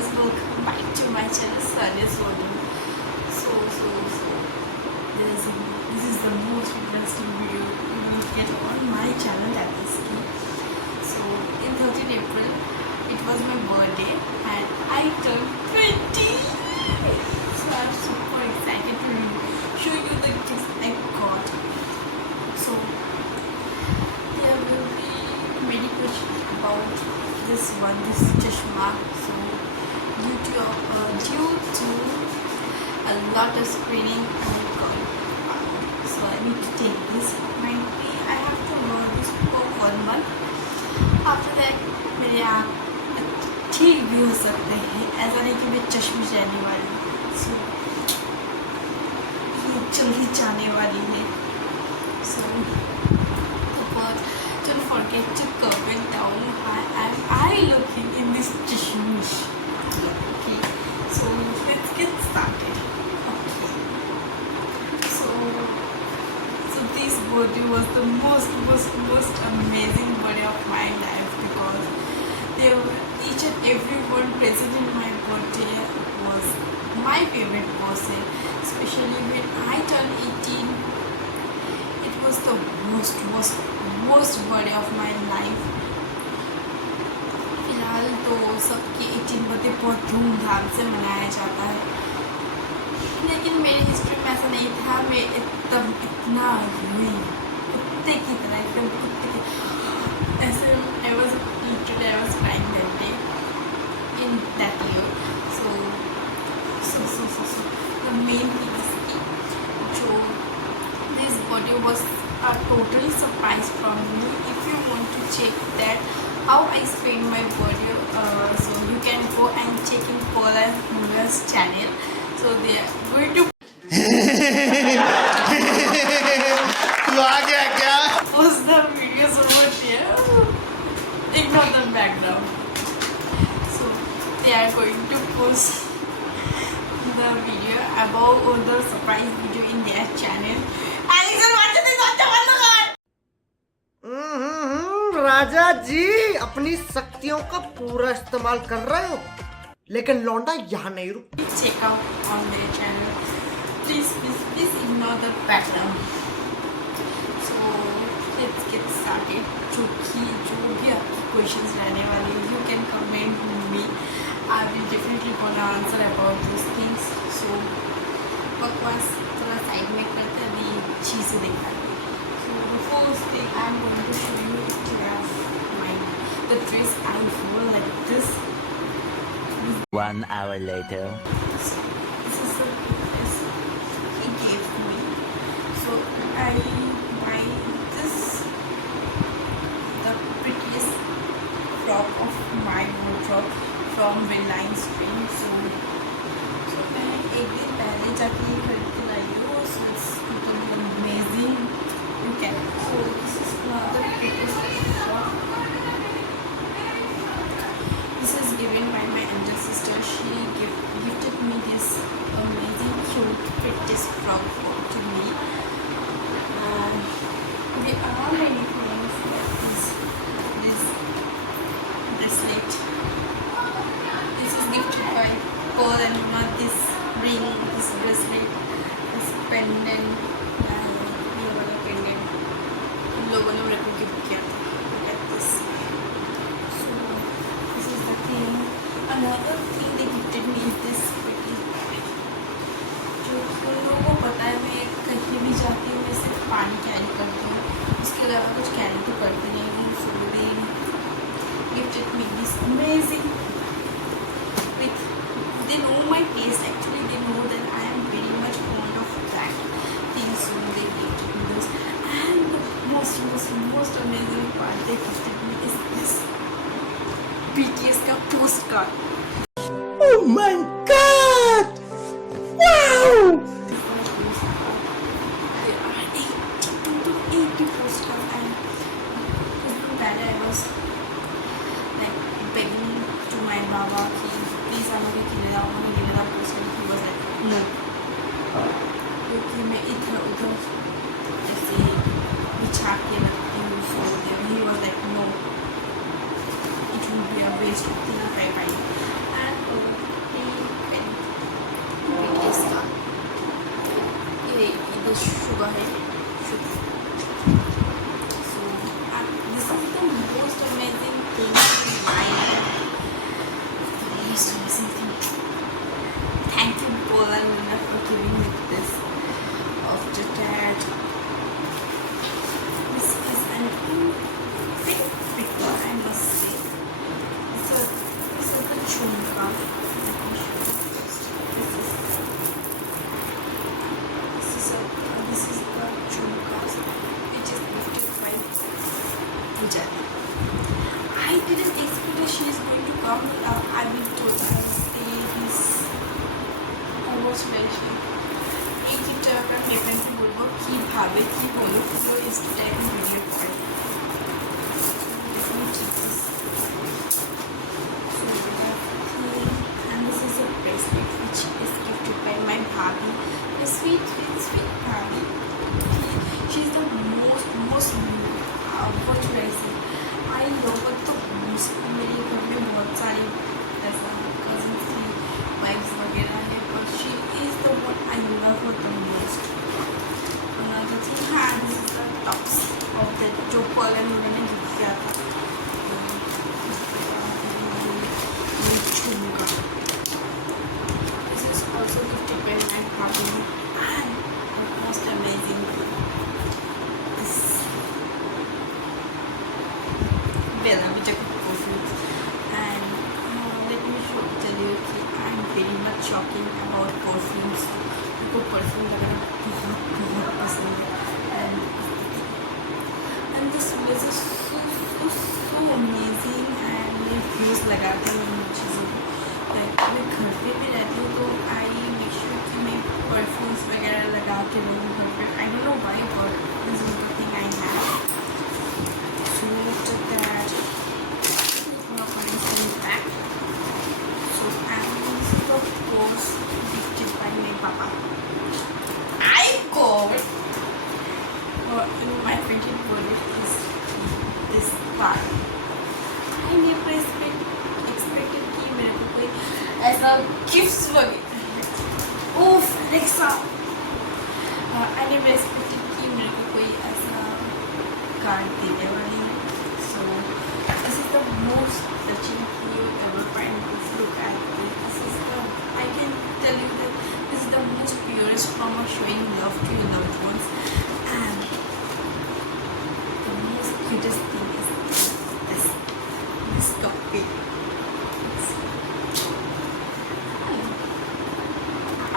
viewers, welcome back to my channel Sania's World. So this is the most interesting video you will get on my channel, that is key. So in 13th April it was my birthday and I turned 20. So I'm super excited to show you the gifts I got. So there will be many questions about this chashma. So due to a lot of screening I got, so I need to take this. I have to wear this for 1 month. After that मेरे आप ठीक भी हो सकते हैं, ऐसा नहीं कि मैं चश्मे रहने वाली हूँ. So ये जल्दी जाने वाली है. So don't forget to comment down how am I looking in this chashmish. Okay, so let's get started. Okay, so this birthday was the most amazing birthday of my life, because there were each and everyone present in my birthday was my favorite person. Especially when I turned 18, it was the worst birthday of my life. फिलहाल तो सबकी 18 बर्थडे बहुत धूमधाम से मनाया जाता है, लेकिन मेरी हिस्ट्री में ऐसा नहीं था. मैं इतना रोई कुत्ते की तरह, एकदम कुत्ते की ऐसे. I was crying that day in that year. So the main thing is this birthday was a total surprise from me. If you want to check that how I spend my birthday, so you can go and check in Paul and Noura's channel. So they are going to तू आ गया क्या? post the videos over there. Ignore the background. So they are going to post the video about the surprise video in their channel. राजा जी अपनी शक्तियों का पूरा इस्तेमाल कर रहे हो, लेकिन लौंडा यहाँ नहीं रुक. Check out on their channel. Please ignore the background. So let's get started. जो भी आपकी questions रहने वाली, you can comment me. I will definitely gonna answer about those things. So बकवास थोड़ा साइड में करते अभी चीज़ें देखा. So the first thing I'm going to show you the dress I wore like this. 1 hour later. This is the dress he gave me. So I buy this, the prettiest frock of my wardrobe from Reliance Spring. So मैं एक दिन पहले जाके ये खरीद के लाई हूँ. So it's totally amazing. You can. So this is another prettiest frock. This is given by my elder sister. She gifted me this amazing cute prettiest frock to me. There are many things like this bracelet. This is gifted by Paul and not this ring, this bracelet, this pendant, ये वाला pendant. इन लोगों ने मेरे को गिफ्ट किया था. Look at this. Another thing they gifted me is this pretty bag. जो उन लोगों को पता है मैं कहीं भी जाती हूँ मैं सिर्फ पानी कैरी करती हूँ, उसके अलावा कुछ कैरी तो करती नहीं हूँ. So they gifted me this amazing with, they know my taste actually. They know that I am very much fond of that thing. So they gifted me this. And the most amazing part they gifted me is this BTS का postcard. Oh my God! Wow! There are 80 postcards, and before that I was like begging to my Baba कि please हमें गिरा postcard. He was like no, क्योंकि मैं इधर उधर ऐसे बिछा के रखती हूँ. So he was like no, it will be a waste of thing if I buy it. And I didn't expect that she is going to come. I will told her he's almost mentioned. এই টিপটা আপনার পেমেন্টকে বলবো কীভাবে কী হলো পুরো হিস্ট্রিটা এখন ভিডিও করে and this is a bracelet which is gifted by my bhabhi, a sweet bhabhi. She's the most what should I say, I love her the most. मेरे घर में बहुत सारी ऐसा cousins की wives वगैरह है, but she is the one I love her the most. Another thing, this is the tops of the जो pearl and मैंने गिफ्ट किया था. This is also gifted by my partner, and the most amazing thing, this Bella Vita perfume. And let me tell you that I am very much shocking about perfumes. मुझको परफ्यूम लगाना बहुत पसंद है, and the smells are so amazing. and मैं फ्यूज लगाती हूँ इन चीज़ों को. मैं घर पे भी रहती हूँ तो आई मेक श्योर कि मैं परफ्यूम्स वगैरह लगा के रहूँ घर पे. I don't know why, but this is the thing I have. So after that, back. So and this is of course gifted by my papa. I got in my 20th birthday is this part. I never expected कि मेरे को कोई ऐसा गिफ्ट्स वगैरह. ओफ Alexa. I never expected कि मेरे को कोई ऐसा कार्ड देने वाली है. So this is the most touching thing you ever find. Please look at it. This is the, I can tell you that this is the most purest form of showing love to your loved ones. And the most cutest thing is this cupcake.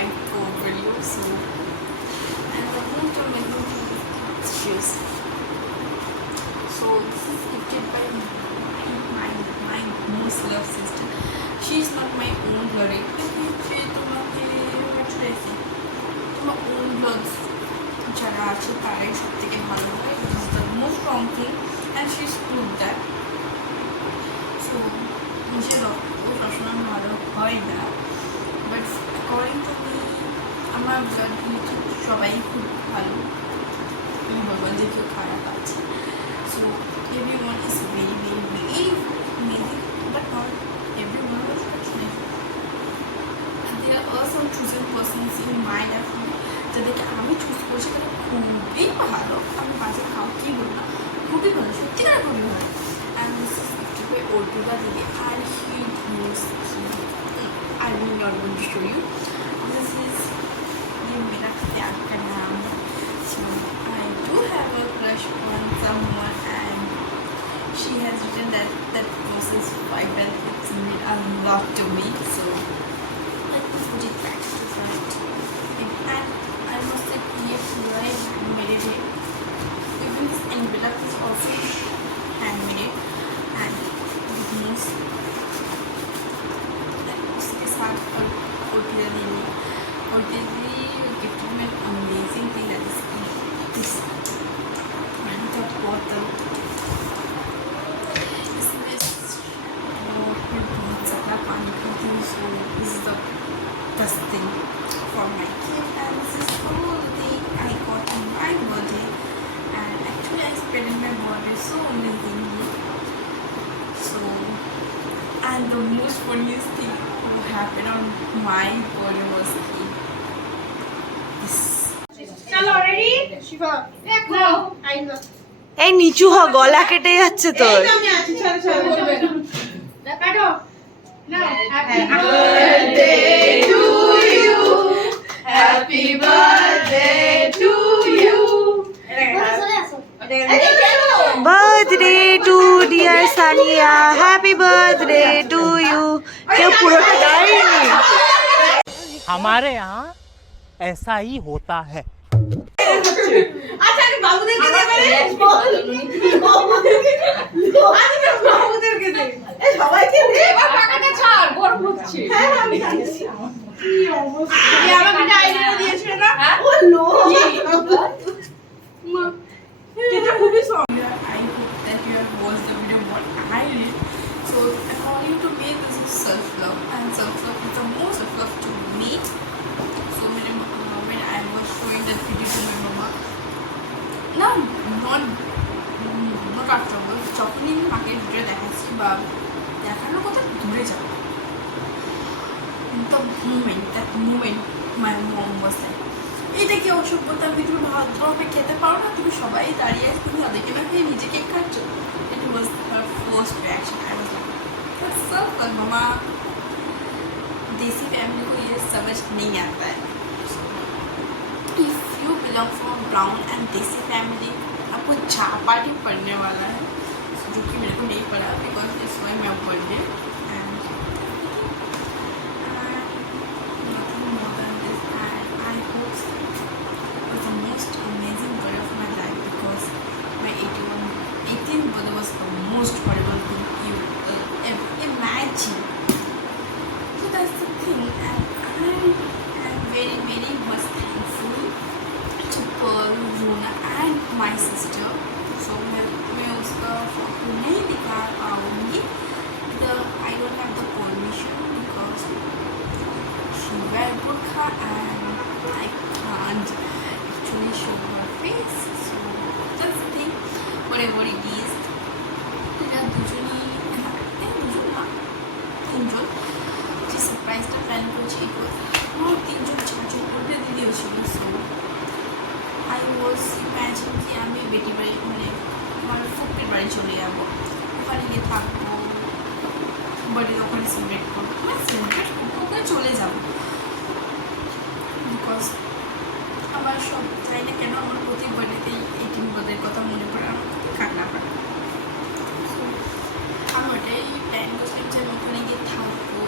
I over you so. And the most amazing thing is shoes. So this is gifted by my most loved sister. She is not my own blood. She তোমাকে what should I say? তোমার own blood যারা আছে তারাই সব থেকে ভালো হয়. This is the most strong thing, and she's proved that. So নিজের রক্ত সবসময় ভালো হয় না, but according to me আমার ব্লাড রিলেটিভ সবাই খুব ভালো. আমি বলবো যে কেউ খারাপ আছে. So everyone is very amazing, but not everyone is fortunate. And there are some chosen persons in my life যাদেরকে আমি চুজ করছি তারা খুবই ভালো. আমি বাজে খাও কী বলবো না, খুবই ভালো, সত্যিকার খুবই ভালো. And this is gifted by Ortuga Didi, and he knows I will not going to show you. This is ये मेरा प्यार का नाम है. So I do have a crush on someone, and she has written that person's wife, and it's meant a lot to me. So let me put it back to the front. And I must say, yes, I handmade it. Even this envelope is also handmade, and it means that उसके साथ और दीदी gifted me an amazing thing, that is this water bottle. इसमें मैं बहुत ज़्यादा पानी पीती हूँ, so this is the best thing for my kid. And this is all the thing I got on my birthday, and actually I spent my birthday so amazingly. So, and the most funniest thing who happened on my birthday was this. চলো রেডি শিবা দেখো আইনা এই নিচু হ, গলা কেটে যাচ্ছে তোর. এই তো আমি আছি চলো কাটো না happy Birthday to you, happy birthday to you. Birthday to dear Sania, happy birthday to you. কেউ পুরোটা গায়নি. हमारे यहाँ ऐसा ही होता है. আচ্ছা আমি বাবুদেরকে দেবে আমাকে একটা আইডিয়া দিয়েছিল না ও লো এটা খুবই I hope that you have watched the video what I did. So according to me, this is self-love, and self-love is the most self-love to me. So when I was showing that video to my mama, not afterwards, যখনই আমি মাকে ভিডিও দেখাচ্ছি বা দেখানোর কথা দূরে যাবো, that moment my mom was like, এটা কি অসভ্যতা, তুমি ভাদ্রভাবে খেতে পারো না, তুমি সবাই দাঁড়িয়ে আছো, তুমি তাদেরকে না খেয়ে নিজে কেক খাচ্ছ। It was her first reaction. I was like, that's so fun, mama. देसी फैमिली को ये समझ नहीं आता है. If you belong from brown and देसी फैमिली, आपको चापाटी पड़ने वाला है, जो कि मेरे को नहीं पड़ा because it's my birthday. Most horrible thing you ever imagine. So that's the thing, and I am very very much thankful to Pearl, Runa and my sister. So मैं उसका फोटो नहीं दिखा पाऊँगी. I don't have the permission because she wear burqa and I can't actually show her face. So that's the thing. Whatever it is. তিনজন যে সারপ্রাইজটা প্ল্যান করছি আমার তিনজন চারজন করতে দিদিও ছিল। সো আই ওয়াজ ইম্যাজিন কি আমি বেটি বাড়ি মানে আমার ফুপের বাড়ি চলে যাবো, ওখানে গিয়ে থাকবো, বাড়িতে ওখানে সেলিব্রেট করবো, ওখানে চলে যাবো। বিকজ আমার সব চাই না কেন আমার প্রতি বাড়িতেই 18 বার্থডের কথা মনে পড়ে, আমার খুবই কান্না পায়। আমি ওটাই প্ল্যান করছিলাম যে আমি ওখানে গিয়ে থাকবো,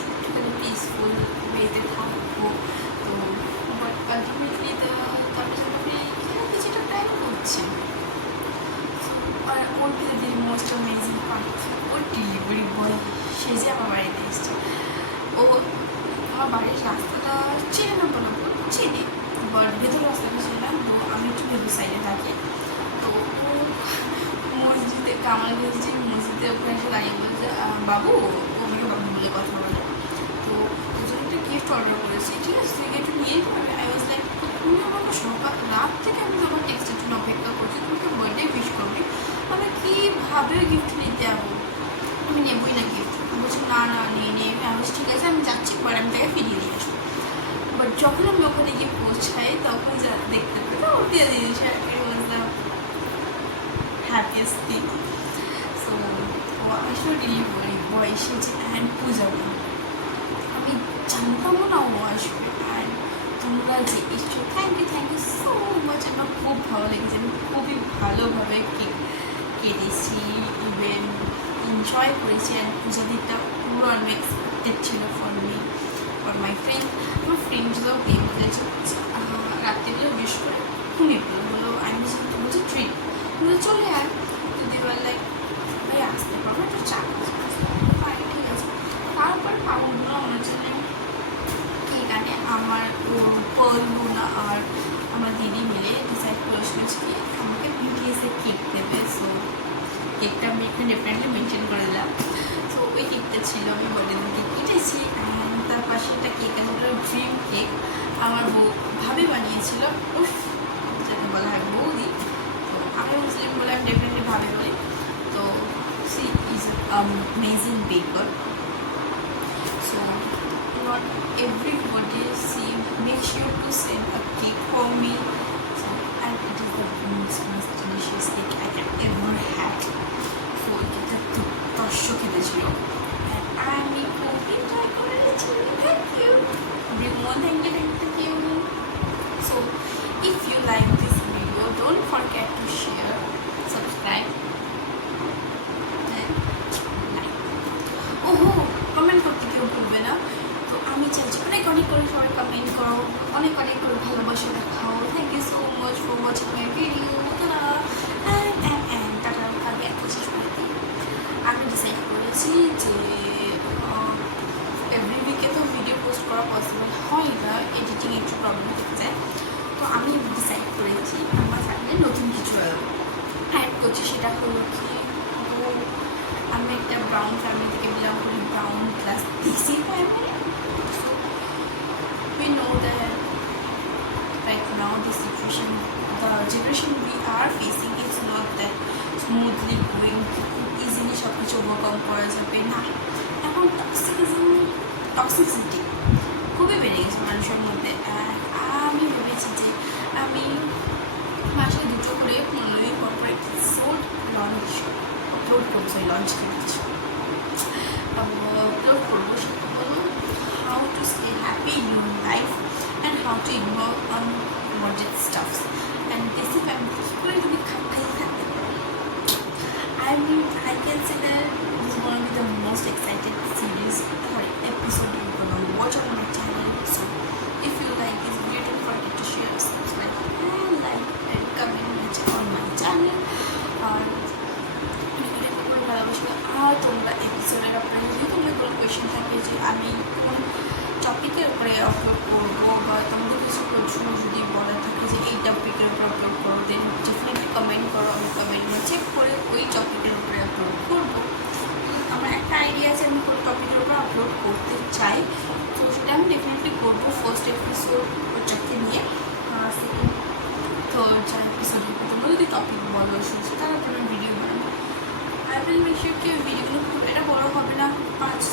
একটুখানি পিসফুল ওয়েতে থাকবো। তো বাট আলটিমেটলি তার সাথে কিছুটা প্ল্যান করছি। আর ওর দিদির মোস্ট অ্যামেজিং পার্ট, ওর ডেলিভারি বয় সে যে আমার বাড়িতে এসছে। ও আমার বাড়ির রাস্তাটা চেনে না বলো, চিনি বাট ভেতর রাস্তাটা চেনে না। তো আমি একটু ভেতর সাইডে থাকি। তো ও মসজিদে কামালগঞ্জ যে মসজিদে ওখানে এসে দাঁড়িয়ে বলছে বাবু, ও আমাকে বাবু বলে কথা বলে। তো ওই জন্য একটা গিফট অর্ডার করেছি, ঠিক আছে তুই একটু নিয়েই পারবে। আই ওয়াজ লাইক তুমি আমাকে সকাল রাত থেকে আমি তোমার টেক্সটের জন্য অপেক্ষা করছি, তুমি তো বার্থডে উইশ করবি, আমি কীভাবেও গিফট নিতে যাবো, আমি নেবই না গিফট। বলছি না না নিয়ে নিয়ে আমি বলছি ঠিক আছে আমি যাচ্ছি, পরে আমি তাকে ফিরিয়ে দিয়ে আসবো। বাট যখন আমি ওখানে গিয়ে পৌঁছাই তখন যা দেখতে পেতে ও দিয়ে দিয়েছে আর কি, was the happiest thing. So আসলে ডেলিভারি বয় এসেছে অ্যান্ড পূজা বলে আমি জানতাম না ও আসবে। অ্যান্ড তোমরা যে এসছো থ্যাংক ইউ সো মাচ। আমার খুব ভালো লেগেছে, আমি খুবই ভালোভাবে কেটেছি, ইভেন এনজয় করেছি। অ্যান্ড পূজা দিকটা পুরো আনএক্সপেক্টেড ছিল for me, for my friend. আমার ফ্রেন্ডসরাও প্রেম করেছে, রাত্রিবেলা উইশ করে ঘুমিয়ে পড়লো, বলো আমি বলছি ট্রিট চলে আয়। তো দেওয়ার লাইক ভাই আসতে পারবো একটু চা পাই, ঠিক আছে। তারপর পাবনা ওনার জন্য কেক আনে। আমার পার্ল, রুনা আর আমার দিদি মিলে ডিসাইড করেছিল কি আমাকে বিটিএসে কেক দেবে। সো কেকটা আমি এখানে ডেফিনেটলি মেনশন করে দিলাম। সো ওই কেকটা ছিল, আমি বার্থডে দিকে কেটেছি। অ্যান্ড তার পাশে একটা কেক আছে, ওটা ড্রিম কেক, আমার ভাবি বানিয়েছিল, উফ যাকে বলা হয় বৌদি। আমি মুসলিম বলে আমি ডেফিনেটলি ভাবে বলি। তো she is amazing baker. So not every birthday she make sure to send a cake for me. So and it is the most delicious cake I can ever have. So এটা দুর্দর্শ খেতে ছিল, আমি খুব এনজয় করেছি। Thank you Rimo, thank you. So if you like this video, don't forget to share, subscribe and like. Comment করতে কেউ ভুলবে না। তো আমি চাইছি অনেক করে সবাই কমেন্ট করো, অনেক করে ভালোবাসা দেখাও। Thank you so much for watching my video. টাটা কালকে একটা শেষ করে দিই। আমি ডিসাইড করেছি যে এভরি উইকে তো ভিডিও পসিবল হয় না, এডিটিং একটু প্রবলেম হয়ে যায়। তো আমি ডিসাইড করেছি আমার চ্যানেলে নতুন কিছু অ্যাড করছি। সেটা হলো কি, তো আমি একটা ব্রাউন ফ্যামিলি থেকে বিলং করি, ব্রাউন প্লাস দেশি family. So we know that right now the situation, the generation we are facing is not that smoothly going, easily সব কিছু ওভারকাম করা যাবে না। এখন টক্সিসিটি খুবই বেড়ে গেছে মানুষের মধ্যে। আমি ভেবেছি যে আমি মাসে 2টো করে 15 পর এপিসোড আপলোড করবো। সেটা হলো how to stay happy in your life and how to ignore unwanted stuffs and basic family কী করে তুমি খাই থাকতে পারো। I can say that this is going to be the most excited series or episode you're going to watch on my channel. So if you like this video, don't forget to share, subscribe and like and comment on my channel. আর তোমরা এপিসোডের আপনার যদি তোমার কোনো কোয়েশ্চেন থাকে যে আমি কোন টপিকের উপরে আপলোড করবো, বা তোমাদের কিছু প্রশ্ন যদি বলা থাকে যে এই টপিকের উপরে আপলোড করো, দেন ডেফিনেটলি কমেন্ট করো। আমি কমেন্টগুলো চেক করে ওই টপিকের উপরে আপলোড করবো। আমার একটা আইডিয়া আছে আমি কোনো টপিকের উপর আপলোড করতে চাই, তো সেটা আমি ডেফিনেটলি করবো। ফার্স্ট এপিসোড ওটাকে নিয়ে, সেকেন্ড থার্ড 4 এপিসোডের তোমরা যদি টপিক বলো তার উপরে ভিডিও বানাবো। I will make sure कि वीडियो में এটা বড় হবে না, 5